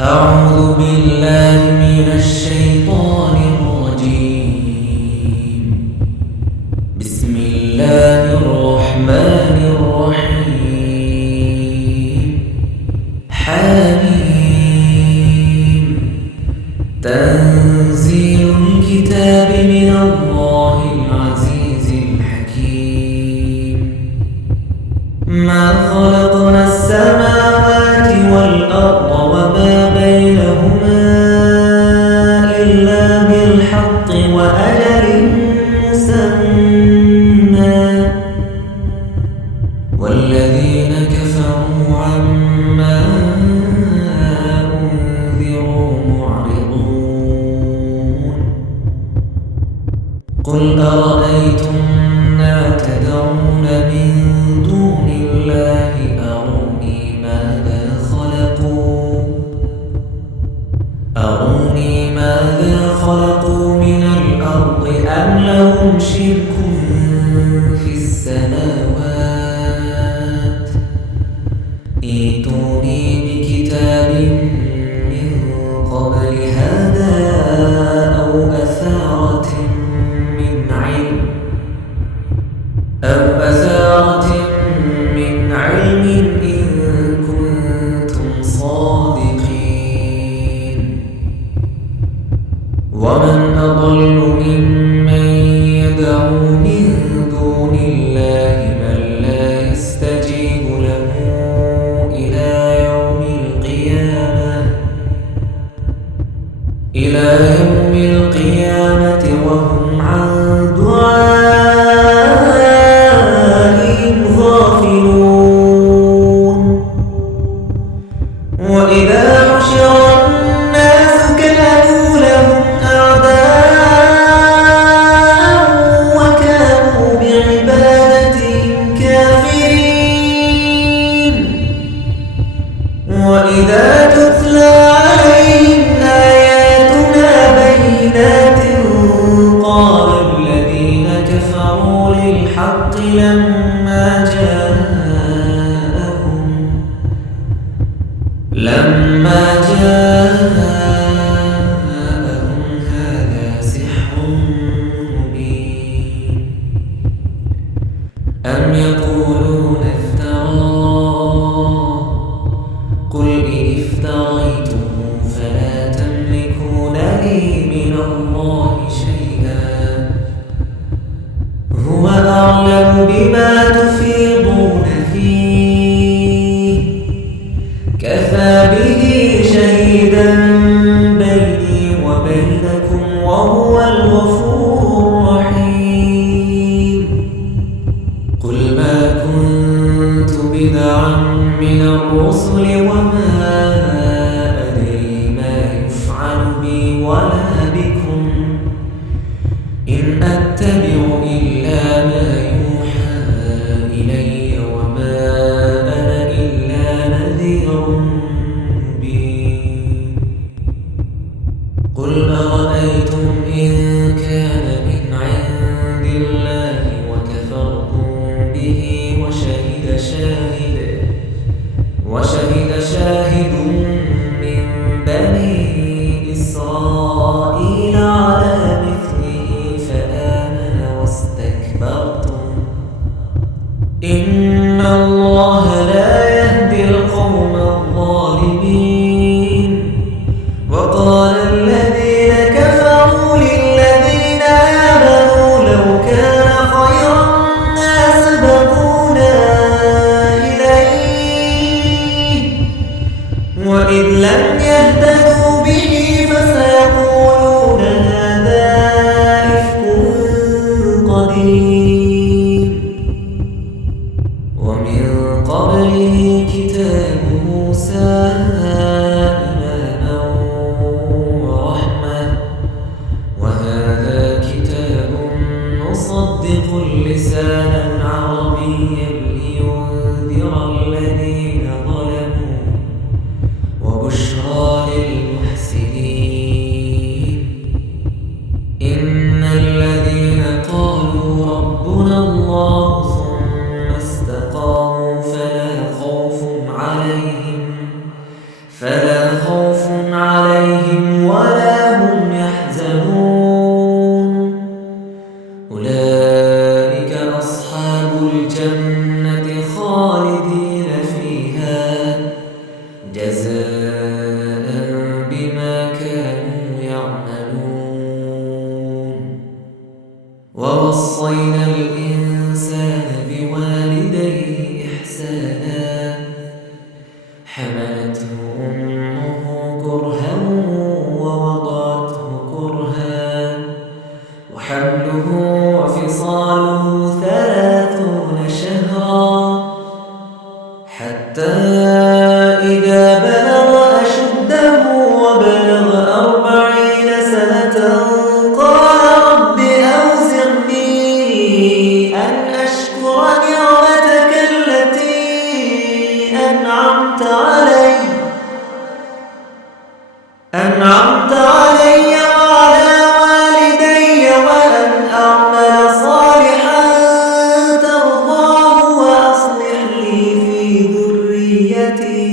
أعوذ بالله من الشيطان الرجيم. بسم الله الرحمن الرحيم. حميم. تنزيل الكتاب من الله العزيز الحكيم. ما خلقنا السماوات والأرض وما بينهما إلا بالحق وأجل مسمى والذين كفروا عما أنذروا معرضون. قل أرأيتم ما تدعون من دون الله أروني ماذا خلقوا من الأرض أم لهم شرك في السماوات. ائتوني بكتاب من قبل هذا أو أثارة من علم إن كنتم صادقين. ومن أضل ممن يدعو من دون الله من لا يستجيب له إلى يوم القيامة وهم عن دعائهم غافلون. وإذا حشر الناس كانوا لهم أعداء وكانوا بعبادتهم كافرين. وإذا تتلى عليهم آياتنا بينات قال الذين كفروا للحق لما جاءهم هذا سحر مبين. أم يقولون افتراه قل إن افتريته فلا تملكون لي من الله شيئا هو أعلم بما تفيضون فيه كفى به شهيدا بيني وبينكم وهو الغفور الرحيم. قل ما كنت بدعا من الرسل وما أدري ما يفعل بي ولا بكم إن أتبع إلا ما يوحى إلي وما أنا إلا نذير مبين. قل أرأيتم إن كان من عند الله وكفرتم به وشهد شاهد من بني إسرائيل على مثله فآمن واستكبرتم إن الله لا يهدي القوم الظالمين. وقال الذين كفروا للذين آمنوا لو كان خيرا ما سبقونا إليه وإذ لم يهتدوا به فسيقولون هذا إفك قديم. ومن قبله كتاب موسى إماما ورحمة وهذا كتاب مصدق لسانا عربيا لينذر الذين ظلموا وبشرى للمحسنين. إن الذين قالوا ربنا الله ثم استقاموا فلا خوف عليهم فلا خوف الجنة خالدين فيها جزاء بما كانوا يعملون. ووصينا الإنسان بوالديه إحسانا حملته أمه كرها ووضعته كرها وحمله وفصاله 30 شهرا حتى إذا بلغ أشده وبلغ 40 سنة قال رب أوزعني أن أشكر نعمتك التي أنعمت علي وعلى والدي وأن أعمل صالحا ترضاه وأصلح لي في ذريتي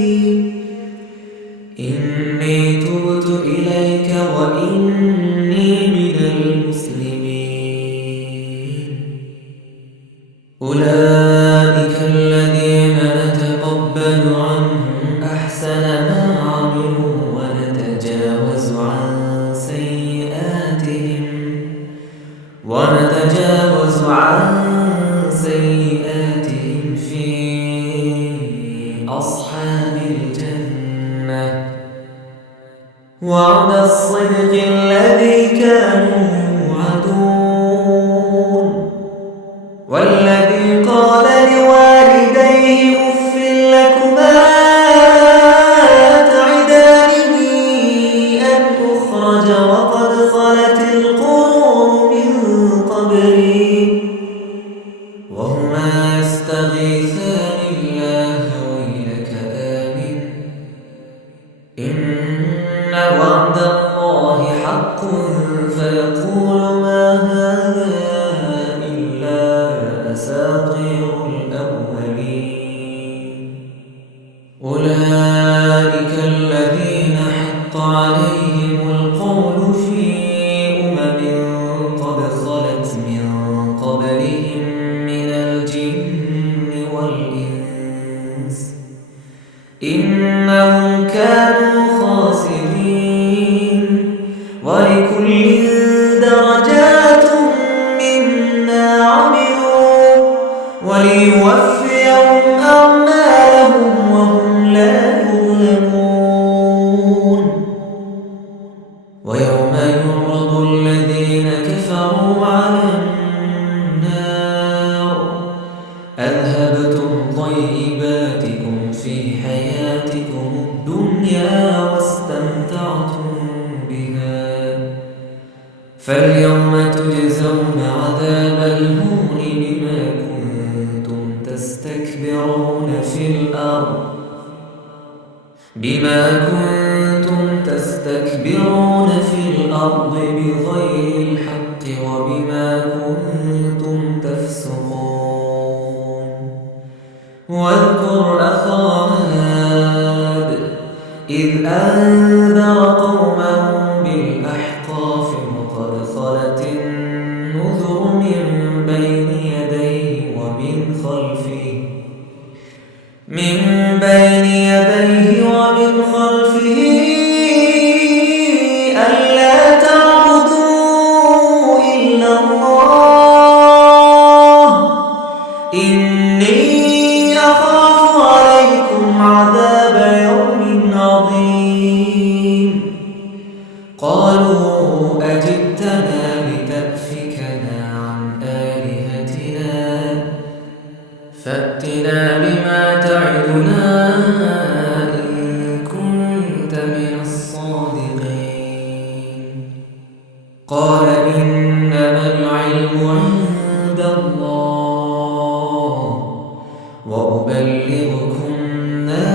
إني تبت إليك وإني من المسلمين. أولئك الذين نتقبل عنهم أحسن ما عملوا ونتجاوز عن سيئاتهم في أصحاب الجنة وعد الصدق الذي كانوا يوعدون. والذي قال لوالديه أف لكما تعدانني أن أخرج وقد خلت القرون من قبلي وهما يستغيثان الله ويلك آمن إن وعد الله حق فيقول ما هذا إلا أساطير الأولين. أولئك الذين حق عليهم القول في أمم قد خلت من قبلهم من الجن والإنس إنهم كانوا خاسرين. ولكل درجات مما عملوا وليوفيهم أعمالهم وهم لا يظلمون. ويوم يعرض الذين كفروا على النار أذهبتم طيباتكم في حياتكم الدنيا واستمتعتم بها فاليوم تجزون عذاب الهون بما كنتم تستكبرون في الأرض بغير الحق وبما كنتم تفسقون. واذكر أخا عاد إذ أنذر قومه بالأحقاف وقد خلت النذر من بين يديه ومن خلفه ألا تعبدوا إلا الله إني أخاف عليكم عذاب يوم عظيم. قالوا أجئتنا لتأفكنا عن آلهتنا فأتنا بما تعدنا إن كنت من الصادقين. قال إنما العلم عند الله وأبلغكم ما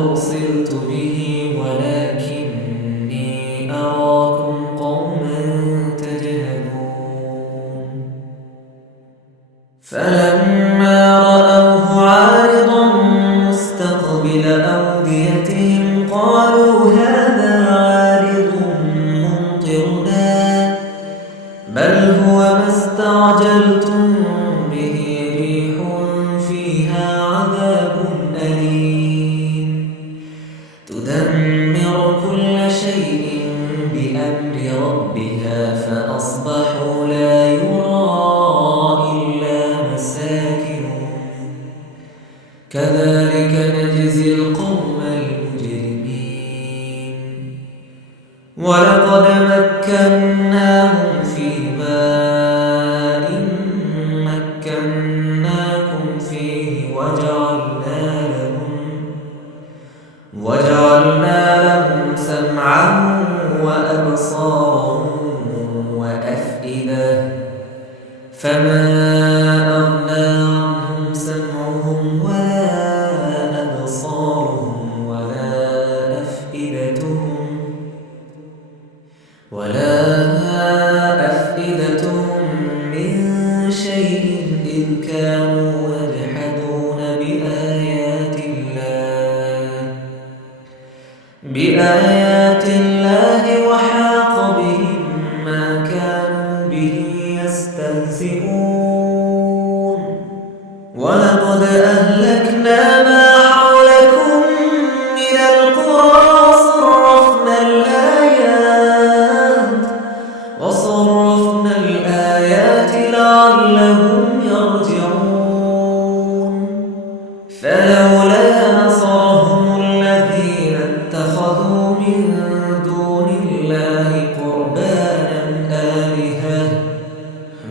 أرسلت به ولكني أراكم قوما تجهلون. فلما رأوه عارضا مستقبل أوديتهم قالوا هذا عارض ممطرنا بل هو ما استعجلتم به ريح فيها عذاب أليم تدمر كل شيء بأمر ربها فأصبحوا لا يرى إلا مساكنهم كذلك نجزي القوم المجرمين ولقد مكناهم في ماء مكناكم فيه وجعلنا لهم سمعا وأبصارا وأفئدة فما أغنى عنهم سمعهم ولا أبصارهم ولا أفئدتهم من شيء إذ كانوا يجحدون بآيات الله وحاق بهم ما كانوا به يستهزئون ولقد أهلكنا ما حولكم من القرى وصرفنا الآيات لعلهم يرجعون فلولا نصرهم الذين اتخذوا من دون الله قربانا آلهة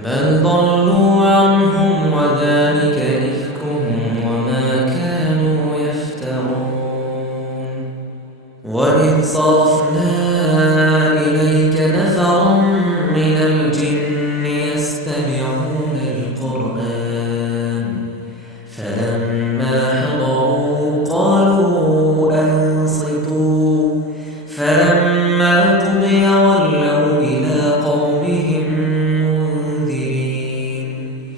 بل ضلوا عنهم وذلك إفكهم وما كانوا يفترون وإذ صرفنا إليك نفرا من الجن يستمعون القرآن فلما حضروا قالوا أنصتوا فلما قضي ولوا إلى قومهم منذرين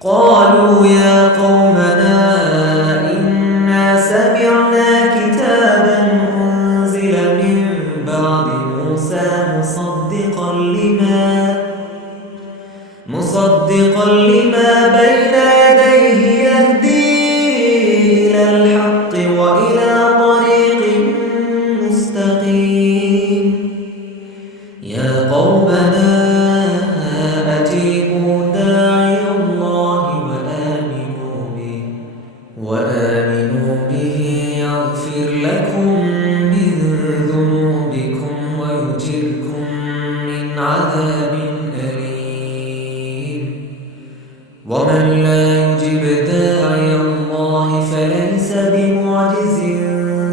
قالوا يا قومنا إنا سمعنا كتابا أنزل من بعد موسى مصدقا لما بين يديه يهدي إلى الحق وإلى طريق مستقيم يا قومنا أجيبوا داعي الله وآمنوا به يغفر لكم من ذنوبكم ويجركم من عذاب أليم ومن لا يجب داعي الله فليس بمعجز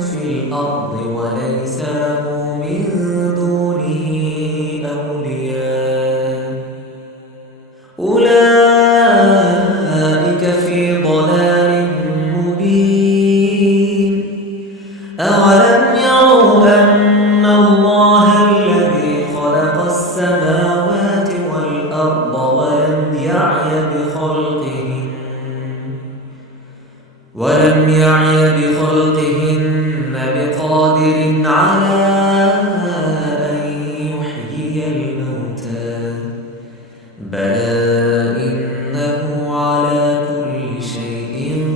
في الأرض وليس له من دونه أولياء أولئك في ضلال مبين أولم يروا أن الله الذي خلق السماوات والأرض ولم يعي بخلقهن بقادر على أن يحيي الموتى بلى إنه على كل شيء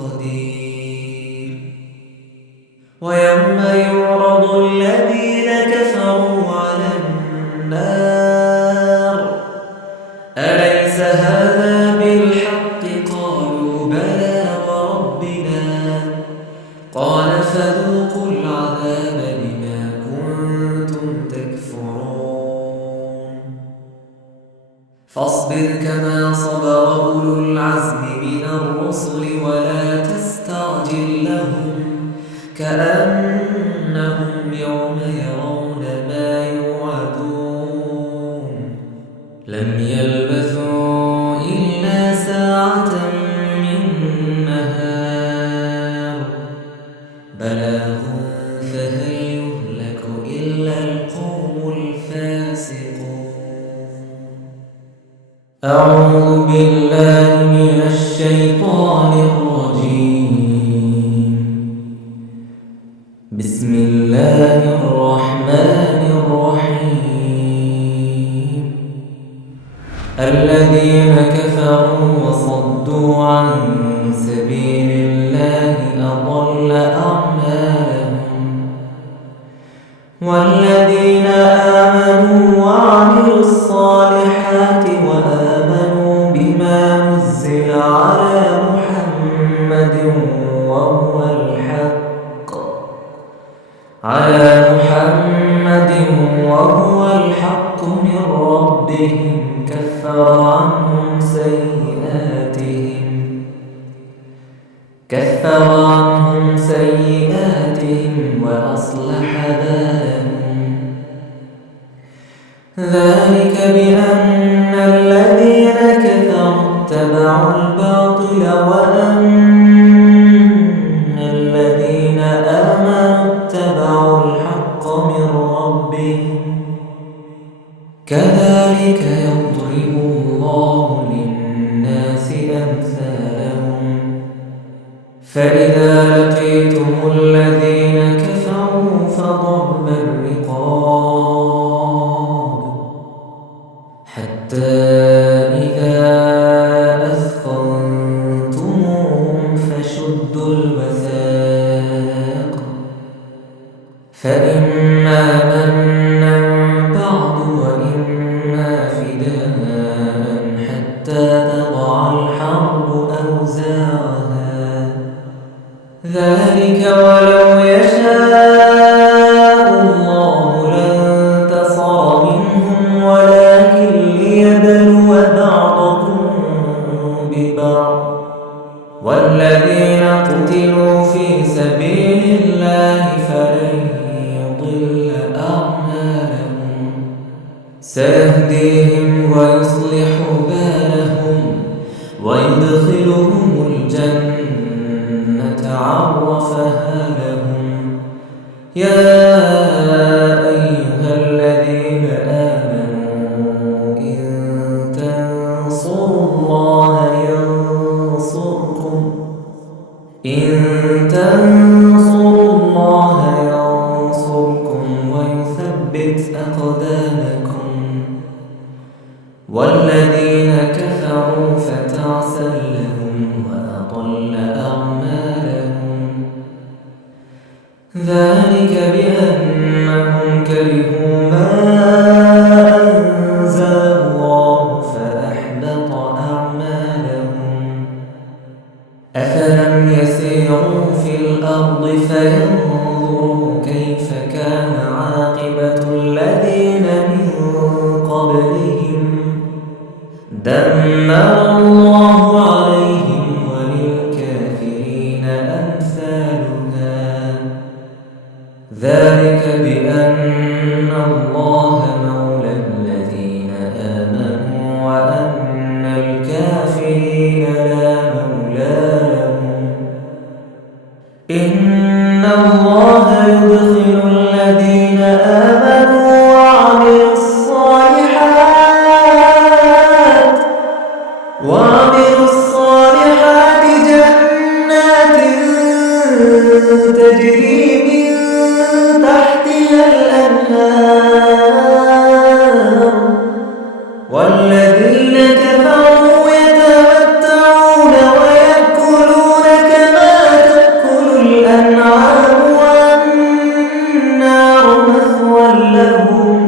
قدير ويوم يعرض الذين كفروا على النار أليس هذا بالحق قالوا بلى وربنا قال فذوقوا العذاب بما كنتم تكفرون فاصبر كما صبر أولو العزم من الرسل ولا تستعجل لهم كأنهم يوم يرون ما يوعدون لم يلبثوا إلا ساعة من نهار بلاغ فهل يهلك إلا القوم الفاسقون أعوذ بالله من الشيطان الرجيم بسم الله الرحمن الرحيم ولقد أهلكنا ما حولكم من القرى وصرفنا الآيات لعلهم يرجعون فلولا نصرهم الذين اتخذوا من دون الله قربانا آلهة بل ضلوا عنهم وذلك إفكهم وما كانوا يفترون أعوذ بالله من الشيطان الرجيم سبيل الله أضل أعمالهم. والذين آمنوا وعملوا الصالحات وآمنوا بما نزل على محمد وهو الحق من ربهم كفر عنهم سيئاتهم وأصلح بالهم. ذلك بأن الذين كفروا اتبعوا الباطل وأن الذين آمنوا اتبعوا الحق من ربهم. كذلك يضرب الله للناس أمثالهم. فإذا لقيتم الذين كفروا فضرب الرقاب حتى إذا أثخنتموهم فشدوا الوثاق فإما منا بعد وإما فداء حتى تضع الحرب أوزارها. ذلك ولو يشاء الله لانتصر منهم ولكن ليبلو بعضكم ببعض. والذين قتلوا في سبيل الله فلن يضل أعمالهم. سيهديهم ويصلح بالهم ويدخلهم الجنة عرفها لهم. يا أيها الذين آمنوا إن تنصروا الله ينصركم ويثبت أقدامكم. والذين كفروا فتعسا لهم وأضل أعمالهم. ذلك بأنهم كرهوا ما أنزل الله فأحبط أعمالهم. أفلم يسيروا في الأرض فينظروا كيف كان عاقبة الذين من قبلهم. دمر الله عليهم وللكافرين أمثالها. ذلك بأن الله مولى الذين آمنوا وأن الكافرين لا مولى لهم. إن الله يدخل الذين آمنوا وعملوا الصالحات جنات تجري من تحتها الأنهار. والذين كفروا يتمتعون ويأكلون كما تأكل الأنعام والنار مثوى لهم.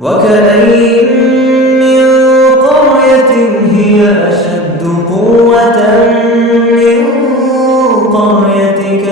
وكأين من قرية هي أشد قوة من قريتك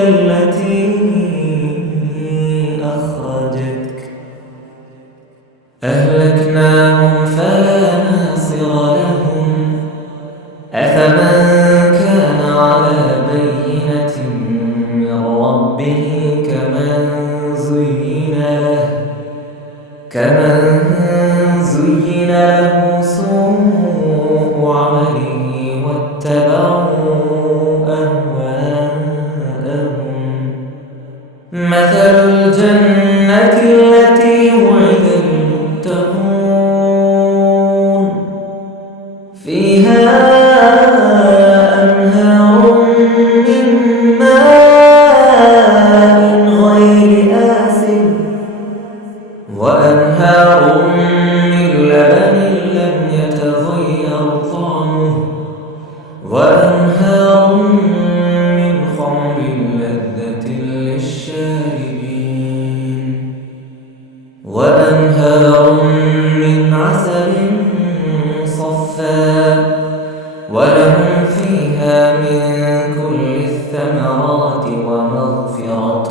من كل الثمرات ومغفرة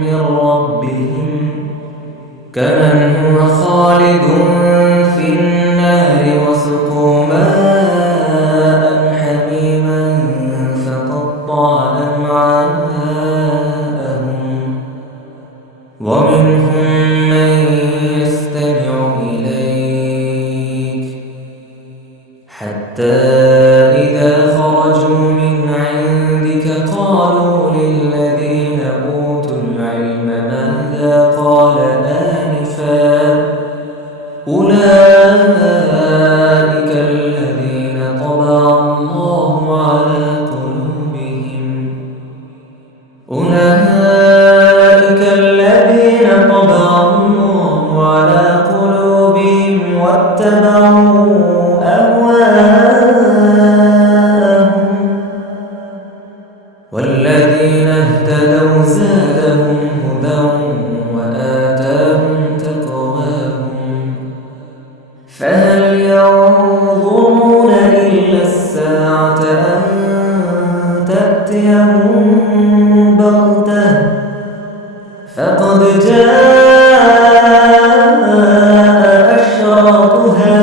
من ربهم كمن هو خالد في النار وسقوا ماء حميما فقطع أمعاءهم ومنهم من يستمع إليك حتى إذا خرجوا من عندك قالوا للذين أوتوا العلم ماذا قال آنفا أولئك الذين طبع الله على قلوبهم واتبعوا أهواءهم والذين اهتدوا زادهم هدى وآتاهم تقواهم فهل ينظرون إلا الساعة أن تأتيهم بغتة فقد جاء أشراطها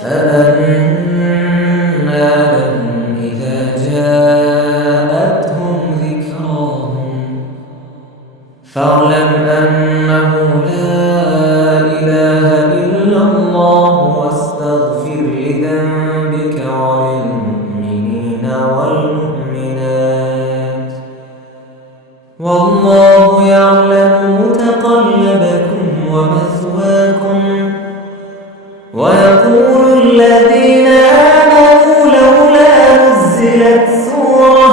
فأنى لهم إذا جاءتهم ذكراهم فاعلم أنه لا إله إلا الله واستغفر لذنبك وللمؤمنين والمؤمنات والله يعلم متقلبكم ومثواكم ويقول الذين آمنوا لولا نزلت سورة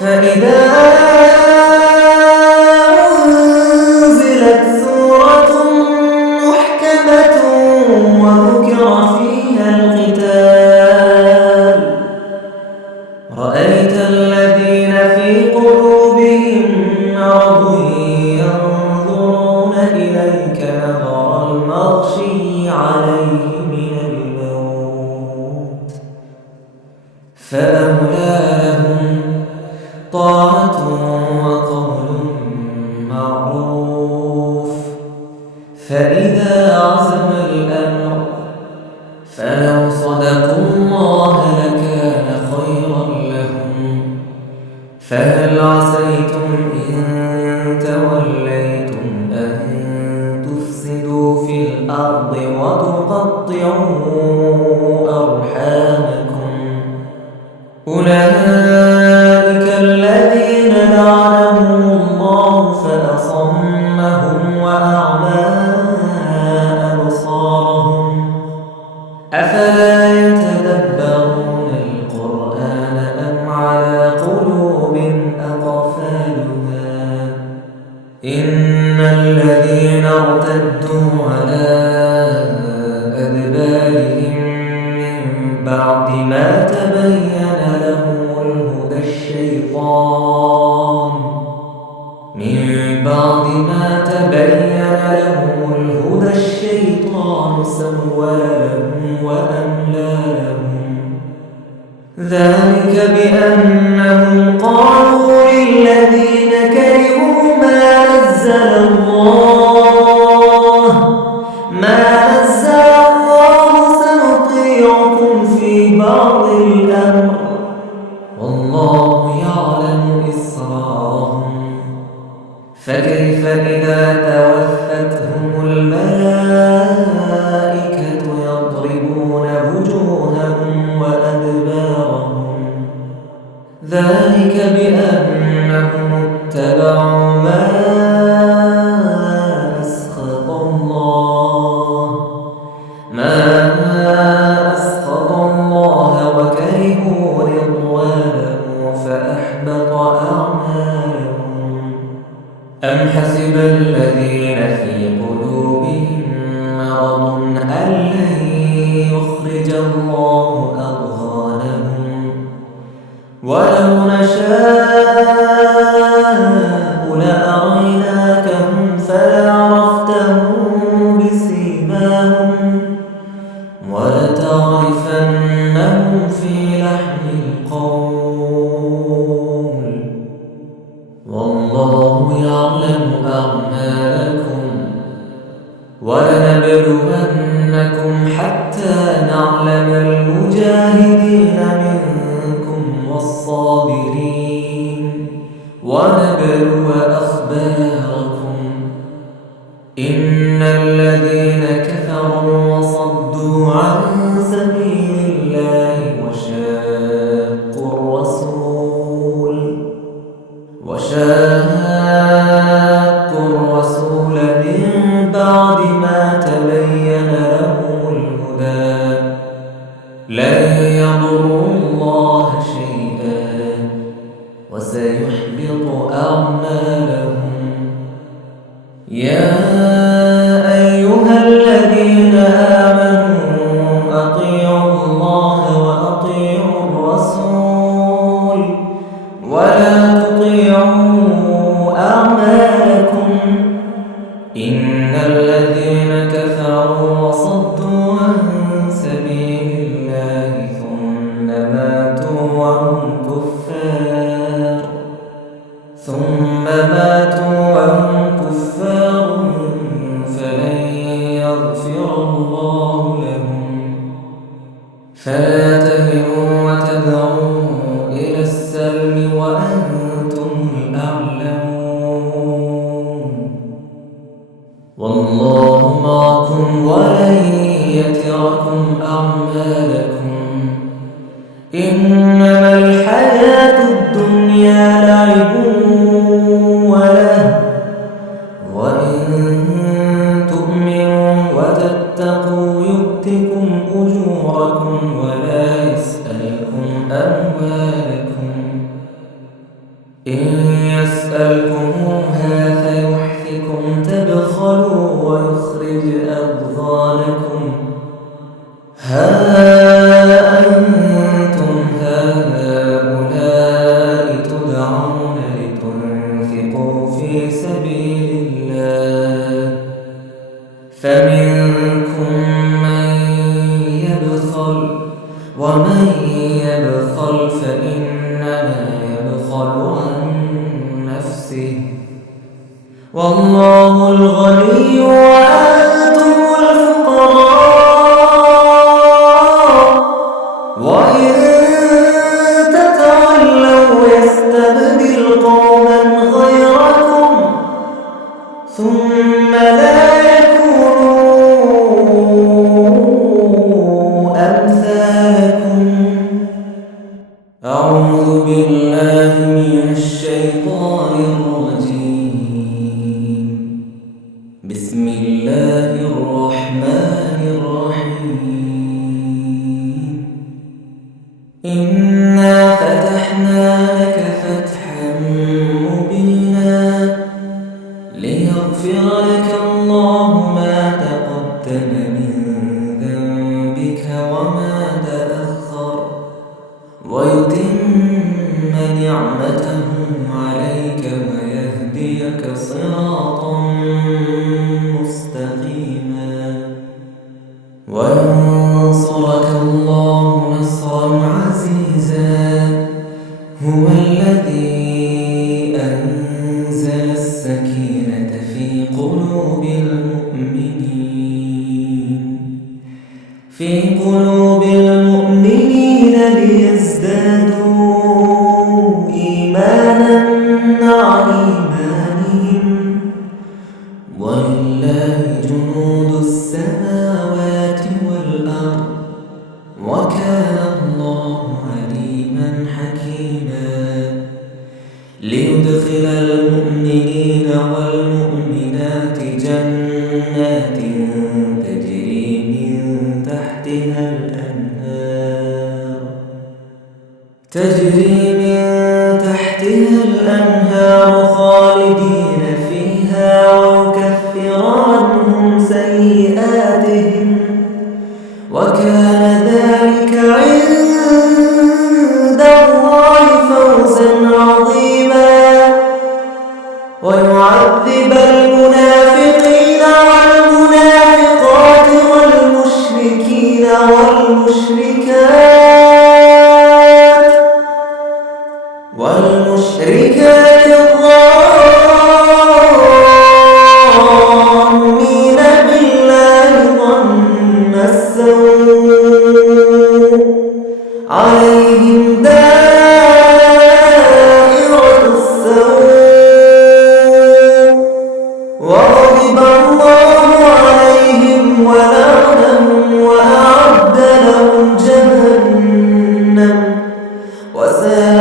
فإذا أنزلت سورة محكمة وذكر فيها القتال رأيت الذين في قلوبهم مرض ينظرون إليك نظر المغشي عليه من الموت فأولى لهم طاعة وقول معروف فإذا عزم الأمر فلو صدقوا الله لكان خيرا لهم فهل عسيتم إن توليتم أن تفسدوا في الأرض وتقطعوا أرحامكم أولئك الذين لعنهم الله فأصمهم وأعمى أبصارهم أفلا يتدبرون القرآن أم على قلوب أقفالها إن الذين ارتدوا على أدبارهم من بعد ما تبين لهم الهدى الشيطان سول لهم وأملى لهم ذلك بأنهم قالوا للذين كرهوا ما نزل الله سنطيعكم في بعض الأمر والله يعلم إسرارهم فكيف إذا توفتهم الملائكة يضربون وجوههم وأدبارهم ذلك بأنهم اتبعوا ما أسخط الله وكرهوا رضوانه فأحبط أعمالهم أم حسب الذين في قلوبهم مرض أن لن يخرج الله أضغانهم ولو نشاء لأريناكهم فلعرفتهم بسيماهم ولتعرفنهم في لحن القول والله يعلم أعمالكم ولنبلونكم حتى نعلم المجاهدين منكم والصابرين ونبلو أخباركم إن الذين كفروا وصدوا عن سبيل الله وشاقوا الرسول من بعد ما تبين لهم الهدى لن يضروا الله شيئا وسيحبط أعمالهم يا أيها الذين آمنوا أطيعوا الله وأطيعوا الرسول ولا تطيعوا أعمالكم إن الذين كفروا وصدوا عن سبيل الله ثم ماتوا وهم كفار فلن يغفر الله لهم فلا تهنوا وتدعوا إلى السلم وأنتم الأعلمون والله معكم ولن يتركم أعمالكم إنما الحياة الدنيا لعب وله وإن تؤمنوا وتتقوا يؤتكم أجوركم ولا يسألكم أموالكم إن يسألكموها فيحفكم تبخلوا ويخرج أضغانكم ها أنتم هؤلاء تدعون لتنفقوا في سبيل الله فمنكم من يبخل ومن يبخل فإنما يبخل عن نفسه والله الغني وأنتم الفقراء وإن تتولوا يستبدل قوما غيركم ثم لا يكونوا أمثالكم أعوذ بالله من الشيطان الرجيم بسم الله الرحمن الرحيم إنا فتحنا لك فتحا مبينا ليغفر لك الله ما تقدم من ذنبك وما تأخر ويتم نعمته عليك ويهديك صراطا مستقيما وينصرك الله نصرا عزيزا هو الذي أنزل السكينة في قلوب المؤمنين ليزدادوا إيمانا مع إيمانهم ولله جنود السماوات والأرض وكان الله عليما حكيما ليدخل المؤمنين والمؤمنات جنات تجري من تحتها الأنهار خالدين فيها ويكفر عنهم سيئاتهم وكان ذلك عند الله فوزا عظيما ويعذب المنافقين والمنافقات والمشركين والمشركات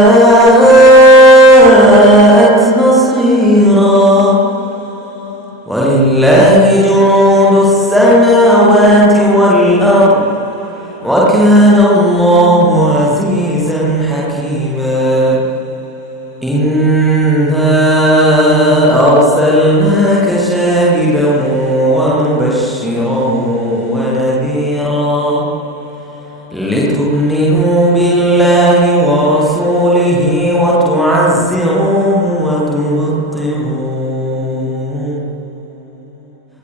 وساءت مصيرا. ولله جنود السماوات والأرض وكان الله عزيزا حكيما. إنا أرسلناك شاهدا ومبشرا ونذيرا لتؤمنوا بالله ورسوله وتعزروه وتوقروه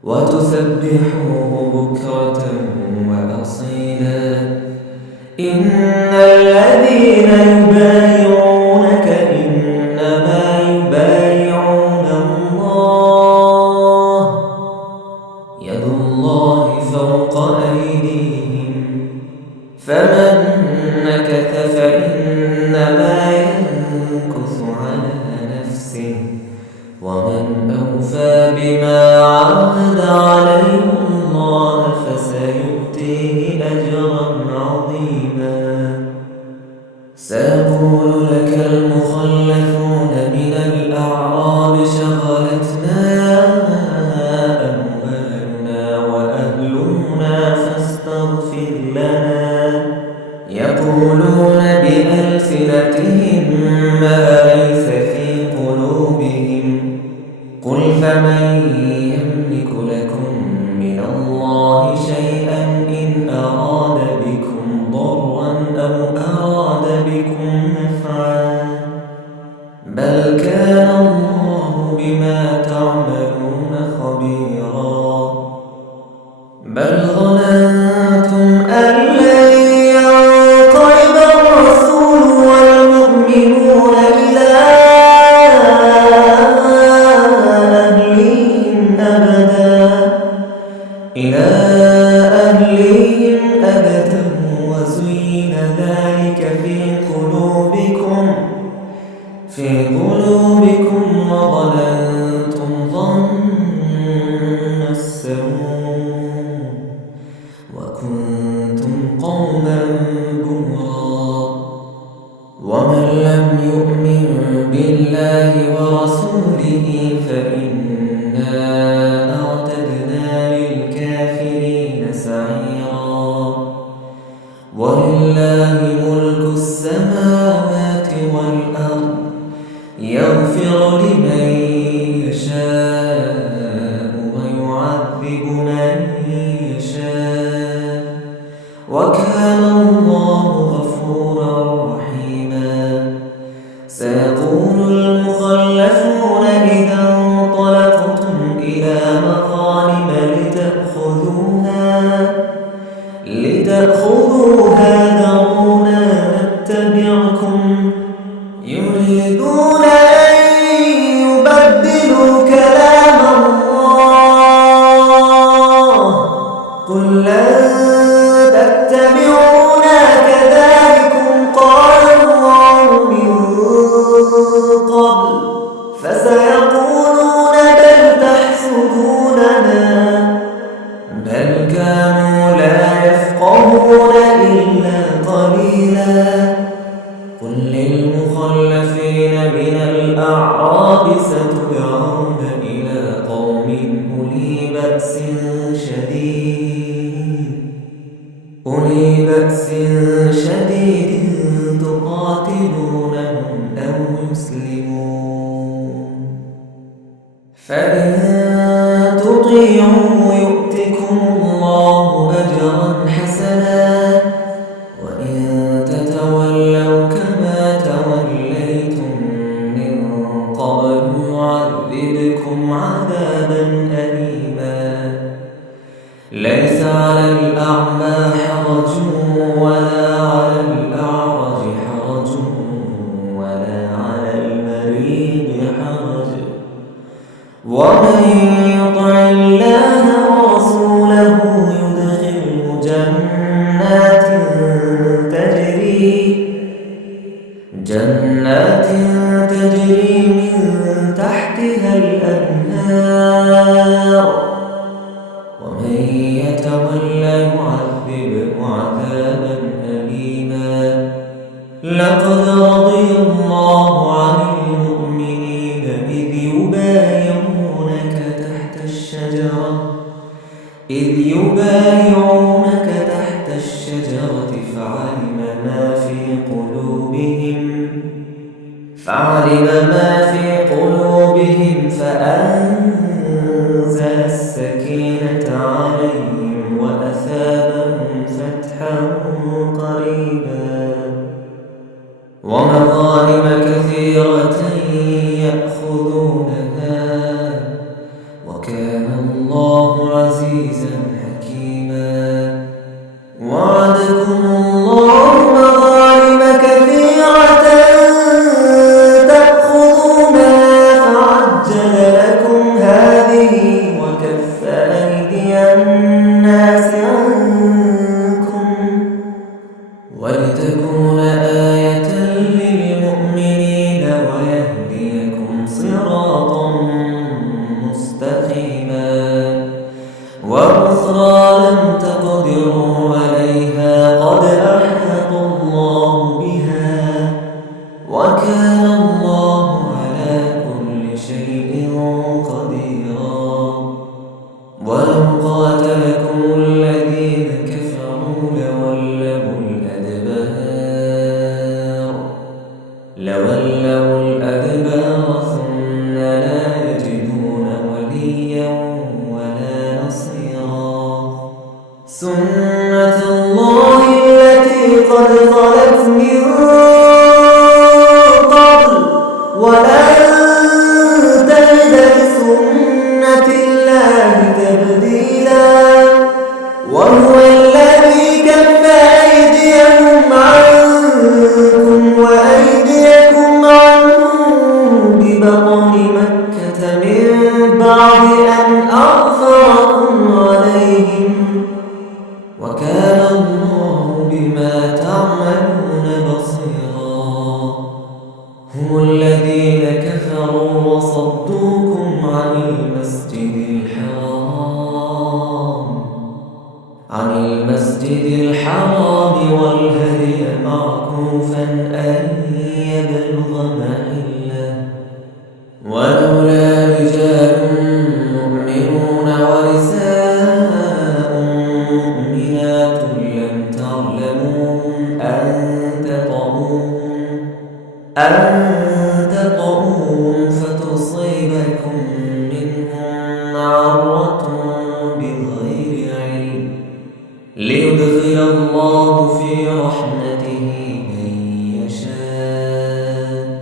وتسبحوه بكرة وأصيلا. إن الذين يبايعونك إنما يبايعون الله يد الله فوق أيديهم فمن نكث فإنما ينكث على نفسه ومن أوفى بما عاهد عليه الله فسيؤتيه أجرا عظيما. سيقول لك المخلفون من الأعراب شغلتنا أموالنا وأهلنا فاستغفر لنا. يقولون بألسنتهم ما ليس في قلوبهم قل فمن يملك لكم من الله شيئا إن أراد بكم ضرا أو أراد بكم نفعا بل كان الله بما تعملون خبيرا. بل ظننتم أن لن ينقلب الرسول والمؤمنون إلى أهلهم أبدا وزين ذلك في قلوبكم وظننتم ظن السوء وكنتم قوما بورا. ومن لم يؤمن بالله ورسوله فإنا أعتدنا للكافرين سعيرا. ولله ملك السماوات والأرض يغفر لمن يشاء ويعذب من يشاء وكان الله غفورا رحيما. سيقول المخلفون إذا انطلقتم إلى مغانم لتأخذوها ذرونا نتبعكم يريدون أن يبدلوا كلام الله قل لن تتبعونا كذلكم قال الله من قبل فسيقولون بل تحسدوننا بل كانوا لا يفقهون إلا قليلا. قل للمخلفين من الأعراب ستدعون إلى قوم أولي بأس شديد تقاتلونهم أو يسلمون فإن تطيعوا يؤتكم الله أجرا حسنا وإن تتولوا كما توليتم من قبل يعذبكم عذابا أليما. ليس على الأعمى حرج ولا على الأعرج حرج ولا على المريض حرج ومن يطع الله ورسوله يدخله جنات تجري من تحتها الأنهار ومن يتولى يعذبه عذابا أليما. لقد رضي فعلم ما في قلوبهم فأنزل السكينة عليهم وأثابهم فتحا قريبا ومغانم كثيرة يأخذونها وكان الله عزيزا حكيما وعدكم الله مغانم كثيرة تأخذونها فعجل لكم هذه وكف أيدي الناس عنكم ولتكون آية للمؤمنين ويهديكم صراطا مستقيما وأخرى لم تقدروا عليها قد أحاط الله بها وكان الله على كل شيء قديرا ولو قاتلكم الذين كفروا لولوا الأدبار ثم لا يجدون وليا ولا نصيرا سنة الله التي قد خلت من قبل ولن تجد لسنة الله تبديلا وهو الذي كف أيديهم عنكم وأيديكم عنهم ببطن مكة من بعد أن أظفركم عليهم وكان الله بما تعملون بصيرا هم الذين كفروا وصدوكم عن المسجد الحرام والهدي معكوفا أن يبلغ محله ولولا رجال مؤمنون ونساء مؤمنات لم تعلموهم أن تطؤوهم فتصيبكم منهم معرة بغير علم ليدخل الله في رحمته من يشاء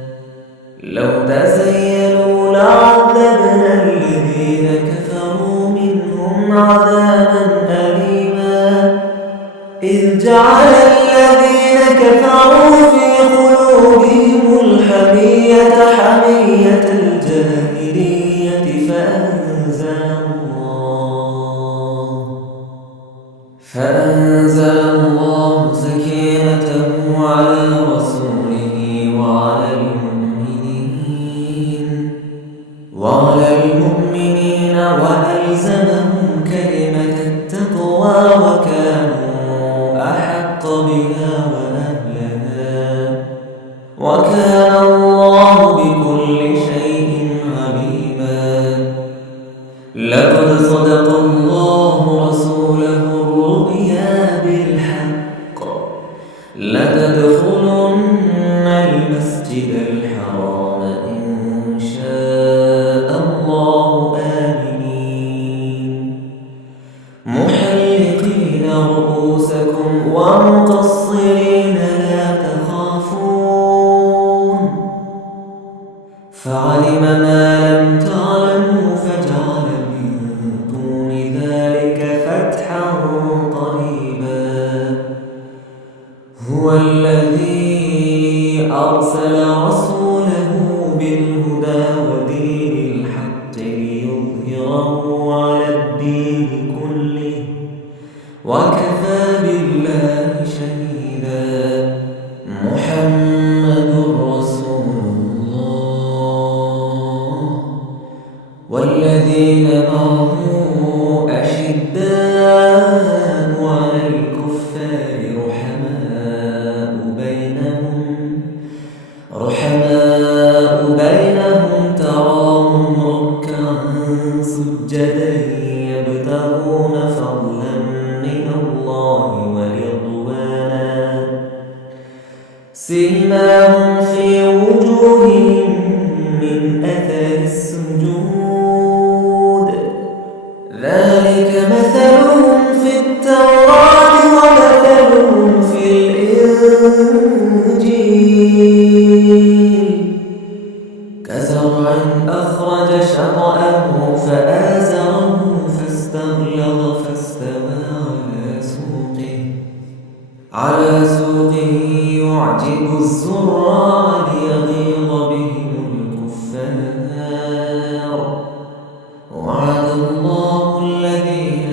لو تزيلوا لعذبنا الذين كفروا منهم عذابا أليما إذ جعل الذين كفروا في قلوبهم الحمية حمية الجاهلية فأنزل الله سكينته على رسوله وعلى المؤمنين وألزمهم كلمة التقوى وكانوا أحق بها وأهلها وكان الله بكل شيء عليما لقد صدق الله رسوله الرؤيا بالحق لتدخلن المسجد الحرام إن شاء الله آمنين محلقين رؤوسكم ومقصرين لا تخافون فعلم ما لم تعلموا فجعل من دون ذلك فتحا قريبا هو الذي أرسل رسوله بالهدى ودين الحق ليظهره على الدين كله وكفى بالله شهيدا محمد رسول الله والذين معه أشداء على الكفار رحماء بينهم تراهم ركعا سجدا يبتغون فضلا من الله ورضوانا سيماهم في وجوههم وجوههم من أثر السجود ذلك مثلهم في التوراة ومثلهم في الإنجيل كزرع أخرج شطأه فآزره فاستغلظ فاستوى على سوقه يعجب الزراع ليغيظ بهم الكفار وعد الله الذين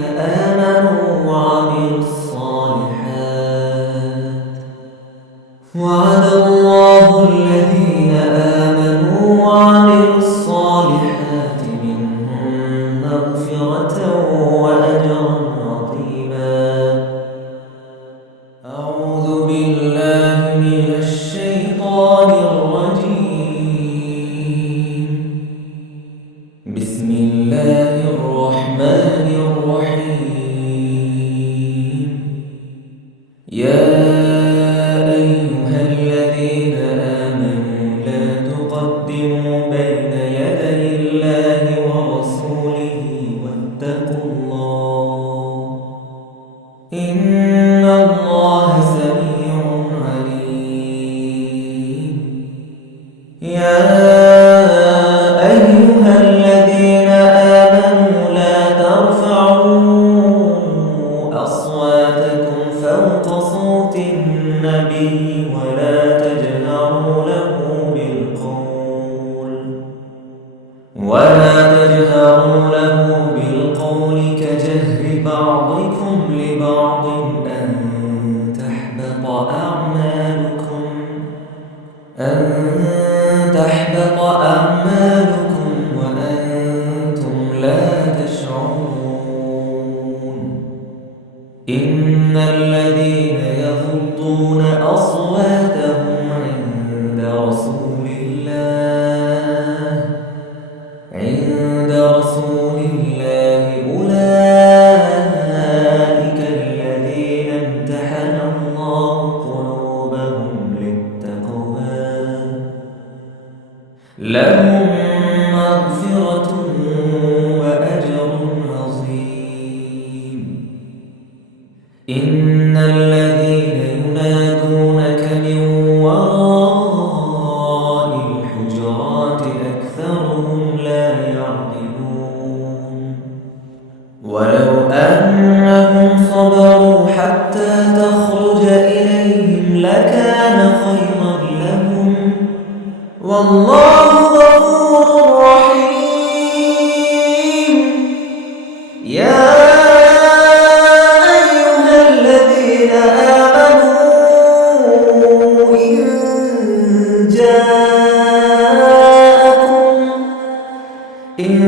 آمنوا وعملوا الصالحات منهم مغفرة وأجرا عظيما. أعوذ بالله من الشيطان الرجيم. بسم الله الرحمن الرحيم. يا أيها الذين آمنوا لا تقدموا بين يدي الله ورسوله واتقوا الله إن الله سميع عليم. يا أيها الذين آمنوا لا ترفعوا أصواتكم فوق صوت النبي ولا تجهروا له بالقول كجهر بعضكم لبعض أن تحبط أعمالكم وأنتم لا تشعرون. إن الذين يغضون أصواتهم عند رسول الله أولئك الذين امتحن الله قلوبهم للتقوى لهم مغفرة وأجر عظيم. إن الذين ينادونك من وراء الحجرات أكثرهم لا يعقلون. ولو أنهم صبروا حتى تخرج إليهم لكان خيرا لهم والله غفور رحيم. يا أيها الذين آمنوا إن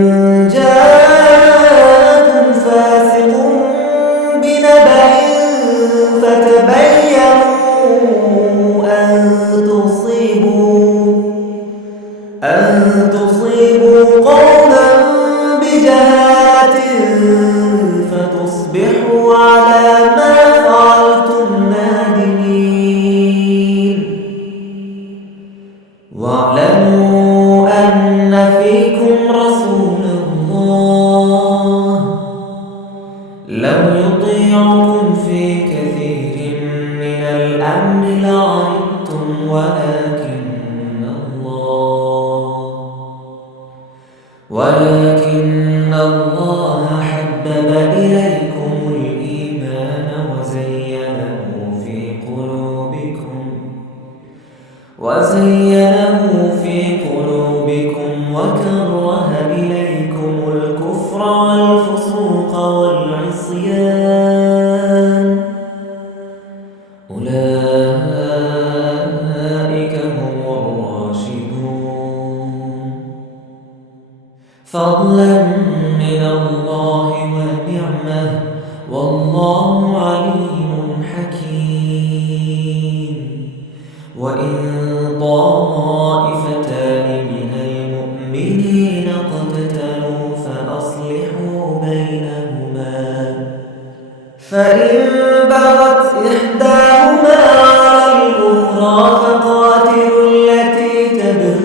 جاءكم فاسق بنبأ فتبينوا أن تصيبوا قوما بجهالة فتصبحوا على ما فعلتم نادمين. واعلموا أن فيكم رسول الله لو يطيعكم في كثير من الأمر لعنتم ولكن الله حبب إليكم الإيمان وزينه في قلوبكم وكره إليكم الكفر والفسوق والعصيان أولئك هم الراشدون فضلا من الله ونعمة والله عليم حكيم. وإن طائفتان من المؤمنين اقتتلوا فأصلحوا بينهما فإن بغت إحداهما على الأخرى فقاتلوا التي تبغي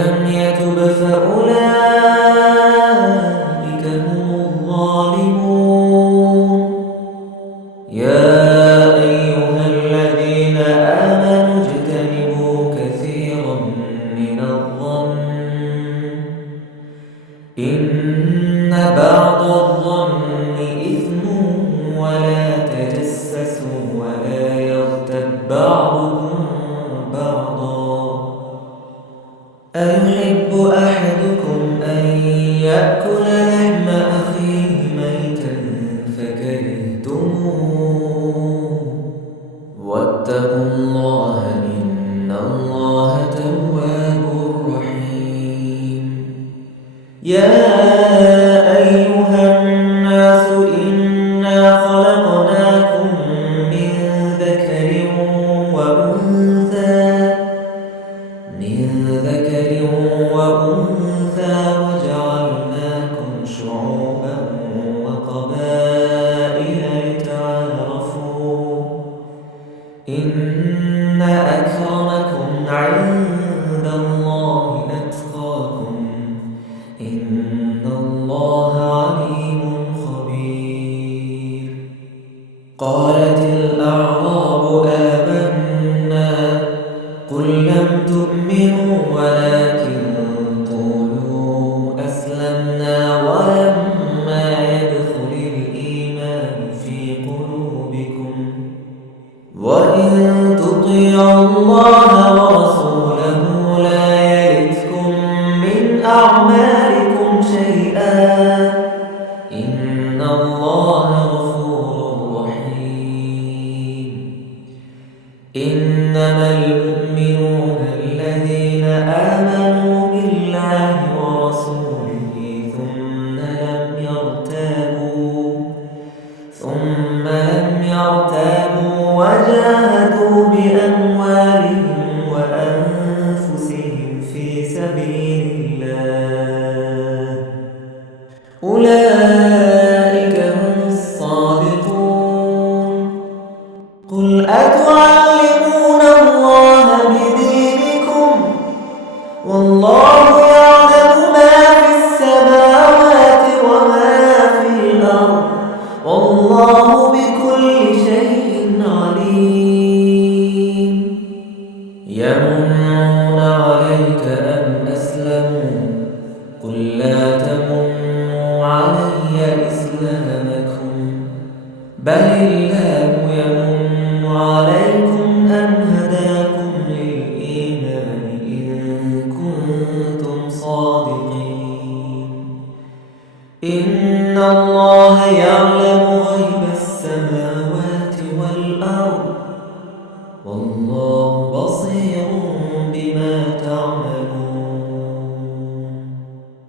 لم يتب فأولئك هم الظالمون. يا أيها الذين آمنوا اجتنبوا كثيرا من الظن إن بعض الظن إثم ولا تجسسوا ولا يغتب بعضكم بعضا أيحب أحدكم أن يأكل لحم أخيه ميتا فكرهتموه واتقوا الله إن الله تواب رحيم. يا أيها الناس إنا خلقناكم من ذكر وأنثى وجعلناكم شعوبا وقبائل لتعارفوا إن أكرمكم عند الله أتقاكم إن الله عليم خبير. قالت الأعراب آمنا قل لم تؤمنوا ولكن قولوا أسلمنا ولما يدخل الإيمان في قلوبكم وإن تطيعوا الله ورسوله لا يلتكم من أعمالكم شيئا إن الله غفور رحيم. إنما المؤمنون الذين آمنوا بالله ورسوله ثم لم يرتابوا وجاهدوا بأموالهم وأنفسهم في سبيل الله أولئك هم الصادقون. قل أتعلمون الله بدينكم والله يعلم ما في السماوات وما في الأرض والله بكل شيء عليم. يمنون عليك أن أسلموا قل لا تمنوا علي إسلامكم بل الله يمن عليكم أن هداكم للإيمان إن كنتم صادقين. إن الله يعلم غيب السماوات والأرض والله بصير بما تعملون.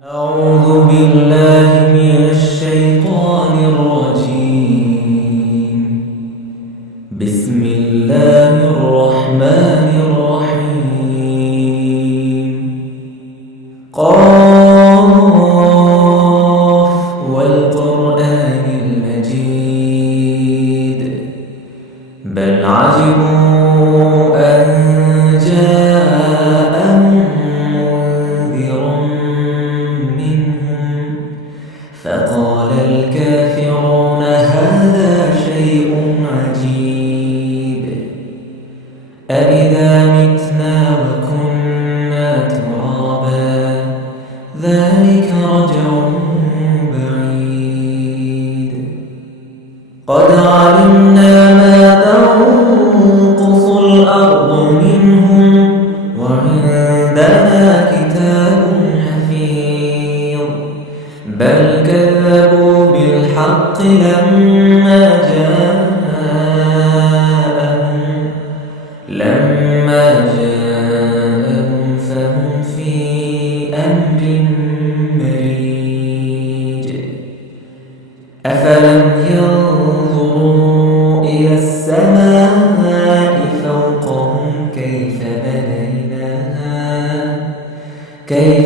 أعوذ بالله من الشيطان الرجيم. بسم الله الرحمن الرحيم. قاف والقرآن المجيد بل عجبوا أن جاءهم منذر منهم فقال الكافرون هذا شيء عجيب أإذا متنا وكنا ترابا ذلك رجع بعيد. قد علمنا ما تنقص الأرض منهم وعندنا كتاب حفيظ بل كذبوا بالحق لما جاءهم فهم في أمر مريج. أفلم ينظروا إلى السماء فوقهم كيف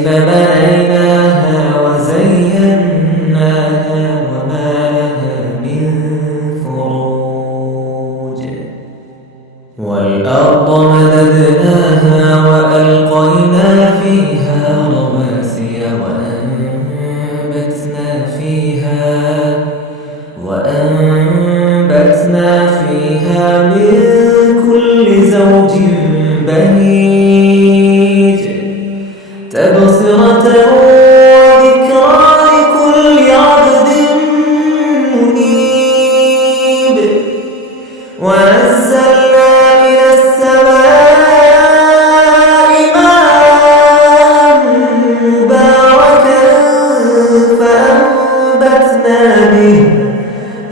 بنيناها وزيناها وما لها من فروج. والأرض مددناها وألقينا فيها فيها رواسي وأنبتنا فيها من كل زوج بهيج تبصرة وذكرى لكل عبد منيب ونزلنا من السماء ماء مباركا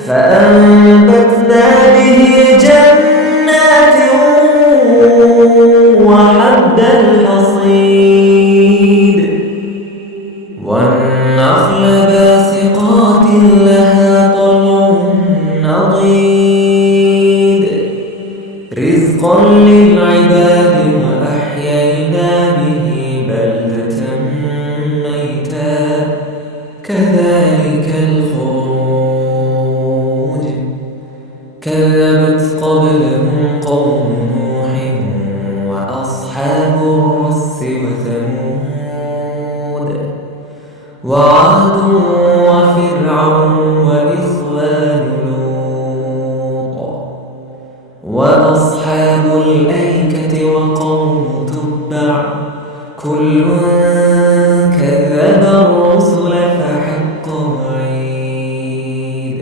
فأنبتنا به جنات وحب الحصيد والنخل باسقات لها طلع نضيد رزقا للعباد وأحيينا به بلدة ميتا كذلك الخروج كذبت قبلهم قوم نوح وأصحاب الرس وثمود وعاد وفرعون وإخوان لوط وأصحاب الأيكة وقوم تبع كل كذب الرسل فحق وعيد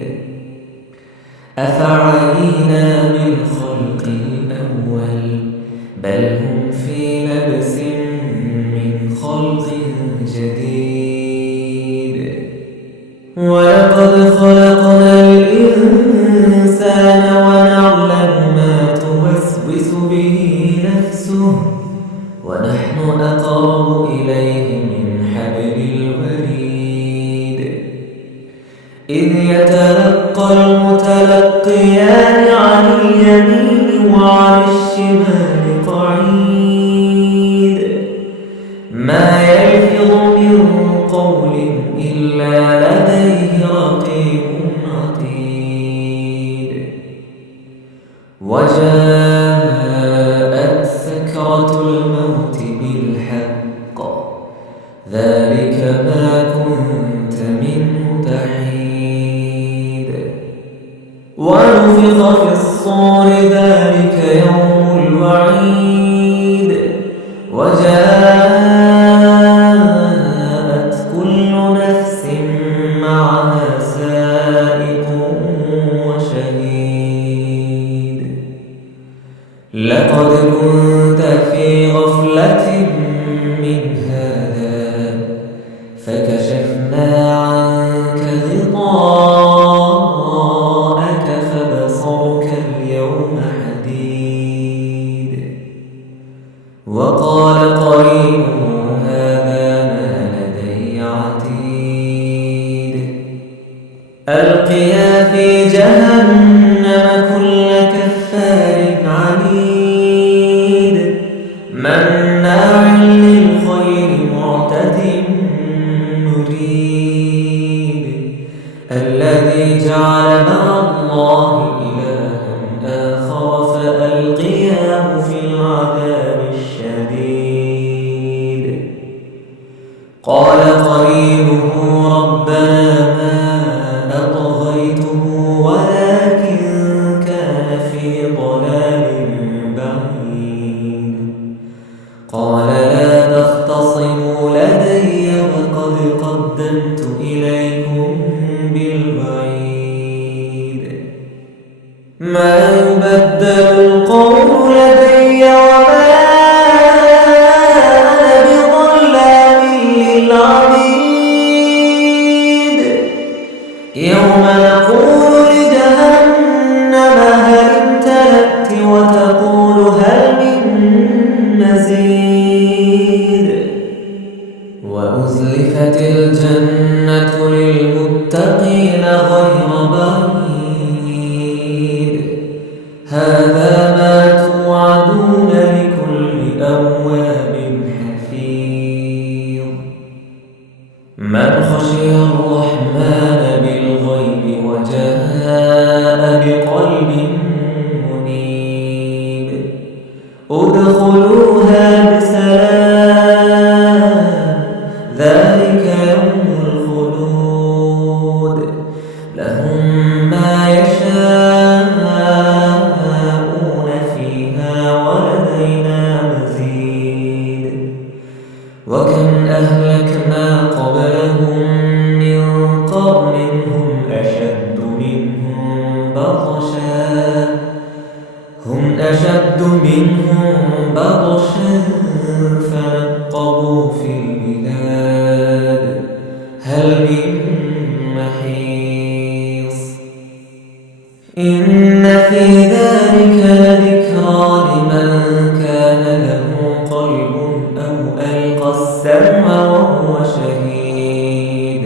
أفعينا بالخلق الأول بل هم في لبس من خلق جديد ولقد خلقنا الإنسان ونعلم ما توسوس به نفسه ونحن أقرب إليه من حبل الوريد إذ يتلقى المتلقيان عن اليمين وعن الشمال قعيد ما يلفظ من قول إلا لديه رقيب عتيد وجاءت سكرة الموت بالحق ذلك ما كنت منه تحيد ونفخ في الصور ذلك يوم الوعيد وجاءت كل نفس معها سائق وشهيد لقد كنت في غفلة من هذا فكشفنا عنك غطاءك فبصرك اليوم حديد وقال قرينه هذا ما لدي عتيد ألقيا في جهنم كل كفار عنيد مناع للخير معتد مريب الذي جعل مع الله إلها آخر فألقياه في العذاب الشديد قال قرينه ربنا ما أطغيته ولكن كان في ضلال بعيد قال لا تختصموا لدي وقد قدمت إليكم بالوعيد ما يبدل القول لدي وما أنا بظلام للعبيد يوم نقول لجهنم هل امتلأت وتقول هل من مزيد وأزلفت الجنة للمتقين غير بعيد هذا ما توعدون لكل أواب حفيظ من خشي الرحمن بالغيب وجاء بقلب منيب ادخلوها بسلام ذلك يوم الخلود لهم ما يشاءون فيها ولدينا مزيد وكم أهلكنا قبلهم من قرن هم أشد منهم بطشا فنقبوا في البلاد هل من محيص إن في ذلك لذكرى لمن كان له قلب أو ألقى السمع وهو شهيد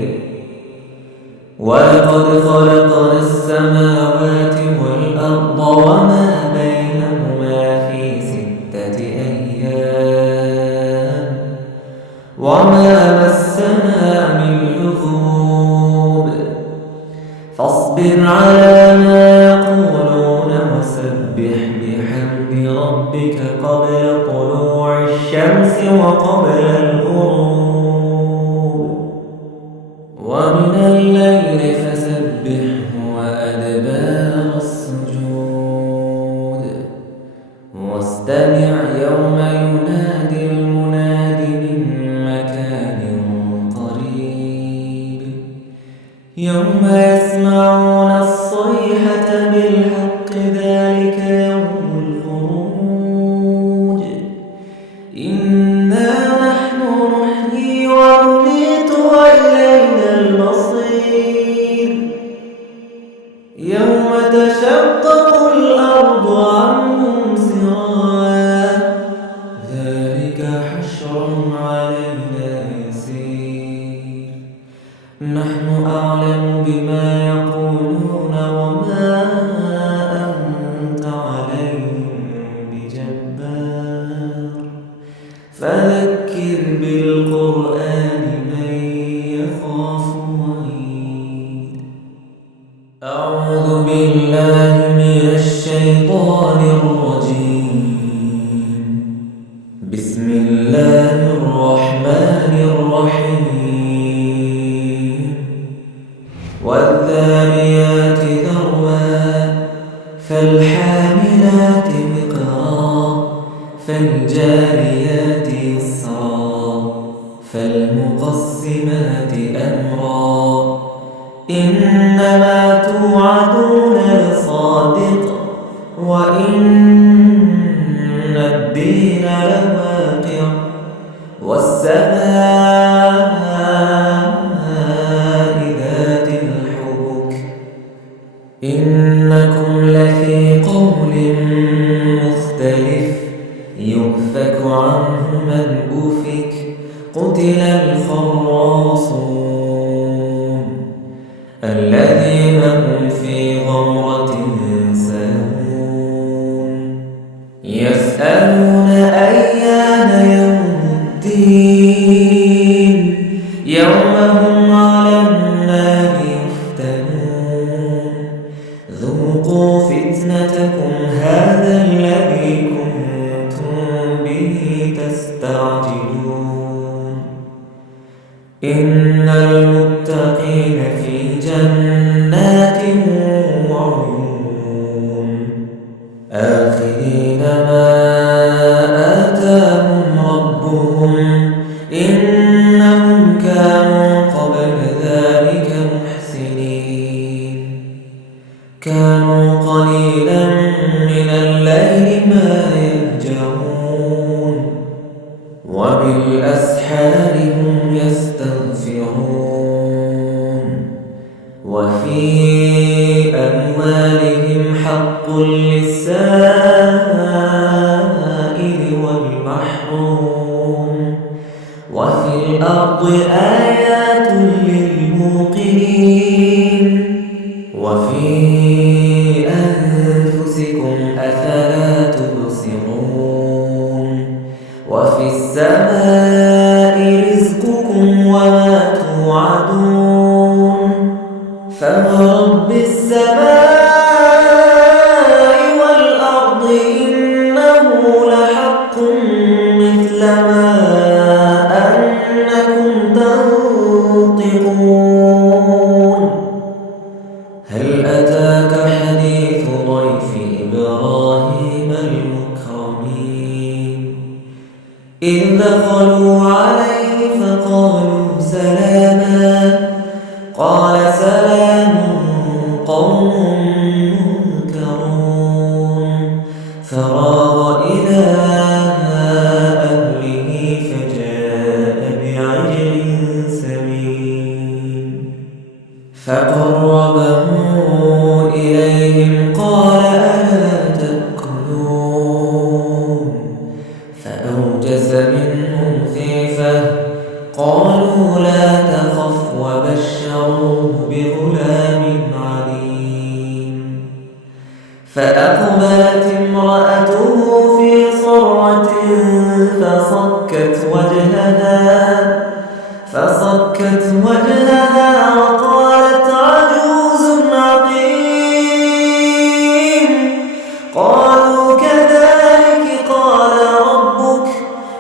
ولقد خلقنا السماوات والأرض وما بينهما في 6 أيام وما مسنا من لغوب فاصبر على ما يقولون وسبح بحمد ربك قبل طلوع الشمس وقبل الغروب ومن الليل فسبحه وأدبار السجود واستمع يوم ينادي المناد من مكان قريب يوم يسمعون الصيحة بالحق ذلك يوم الخروج إنا نحن نحيي ونميت وإلينا المصير يوم تشقق الأرض عنهم سراعا ذلك حشر علينا يسير نحن أعلم بما يقولون وما أنت عليهم بجبار فذكر بالقرآن من يخاف وعيد أعوذ بالله من الشيطان الرجيم بسم الله الرحمن الرحيم والذاريات ذروا فالحاملات وقرا فالجاريات يسرا فالمقسمات أمرا إنما توعدون لصادق وإن الدين لواقع والسماء ذات الحبك إنكم لفي قول مختلف يؤفك عنه من أفك قتل الخراصون الذين هم في غمرة ساهون يسألون أيان يوم الدين يوم هم على النار يفتنون ذوقوا فتنتكم هذا الذي كنتم به تستعجلون إن المتقين في جنات وعيون آخذين ما آتاهم ربهم إنهم كانوا قبل ذلك محسنين كانوا قليلا من الليل ما يهجعون وبالأسحار هم يستغفرون وفي أموالهم حق للسائل والمحروم وفي الأرض آيات للموقنين وفي أنفسكم أفلا تبصرون وفي السماء رزقكم وما توعدون فورب السماء والأرض إنه لحق مثل ما أنكم قالوا لا تخف وبشروه بغلام عليم فأقبلت امرأته في صرة فصكت وجهها وقالت عجوز عقيم قالوا كذلك قال ربك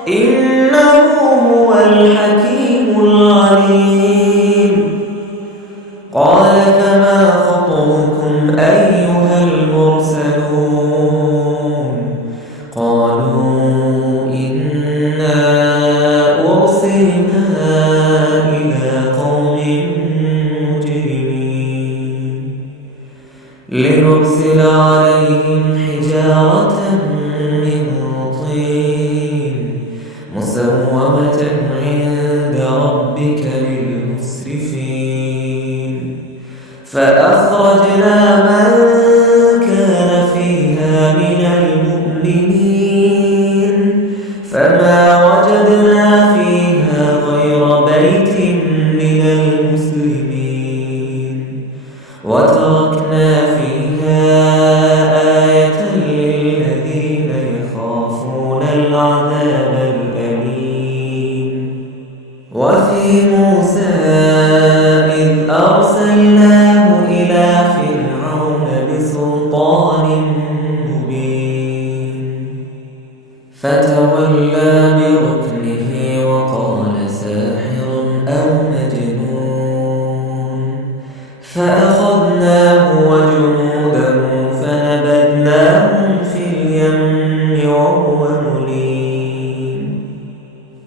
إنه هو الحكيم العليم قال فما خطبكم أيها المرسلون قالوا إنا أرسلنا إلى قوم مجرمين لنرسل عليهم حجارة من طين مسومة عند ربك للمسرفين فأخرجنا من كان فيها من المؤمنين فما وجدنا فيها غير بيت من المسلمين وتركنا فيها آية للذين يخافون العذاب الأليم وفي موسى إذ أرسلناه إلى فرعون بسلطان مبين فتولى بركنه وقال ساحر أو مجنون فأخذناه وجنوده فنبذناهم في اليم وهو مليم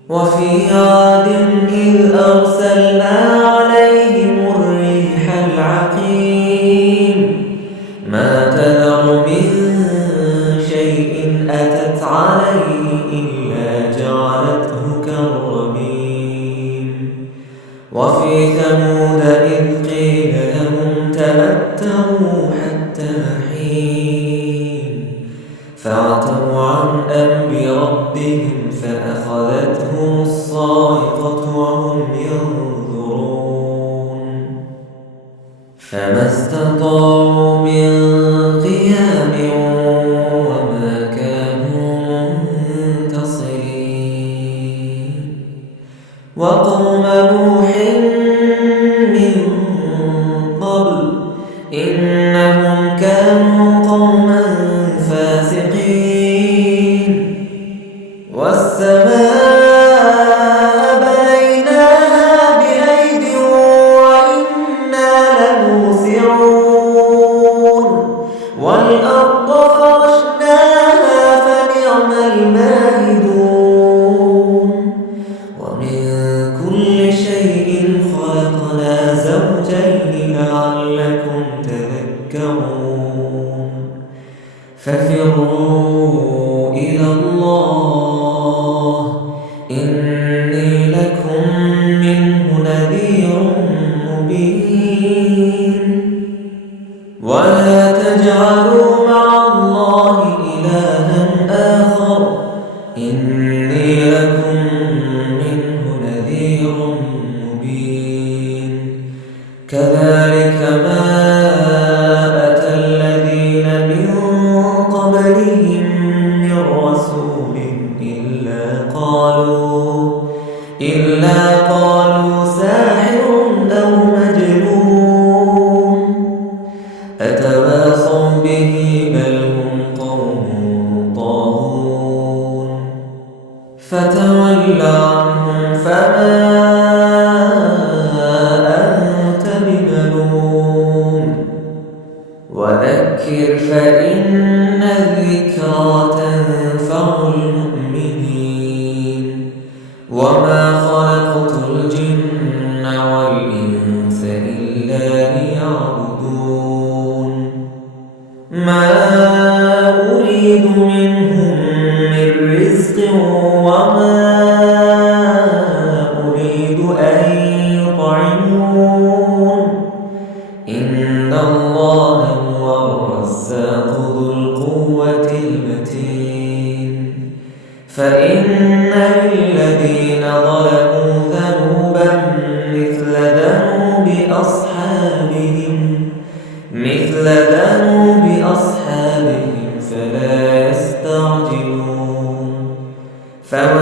وفي عاد إذ أرسلنا عليهم الريح العقيم ما تذر من شيء أتت عليه إلا جعلته كالرميم وفي ثمود إذ قيل لهم تمتعوا حتى حين فعتوا عن أمر ربهم فأخذتهم الصاعقة وهم ينظرون فما استطاعوا من قيام وما كانوا منتصرين وقوم نوح من قبل إنهم كانوا قوما فاسقين والسماء بنيناها بأيد وإنا لموسعون والأرض فرشناها فنعم الماهدون ومن كل شيء خلقنا زوجين لعلكم تذكرون ففروا إلى الله إني لكم منه نذير مبين ولا تجعلوا مع الله إلها آخر إني لكم منه نذير مبين كذلك ما أتى الذين من قبلهم من رسول إلا قالوا ساحر أو مجنون أتواصوا به بل هم قوم طاغون فتول عنهم فما أنت بملوم وذكر فإن الذكرى تنفع المؤمنين وما خلقت الجن والإنس إلا ليعبدون ما أريد منهم من رزق وما أريد أن يطعمون إن الله هو الرزاق ذو القوة المتين فإن للذين ظلموا ذنوبا فويل